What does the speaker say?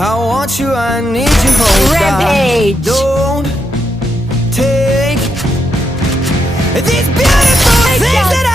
I want you, I need you, hold Rampage. Don't take these beautiful things that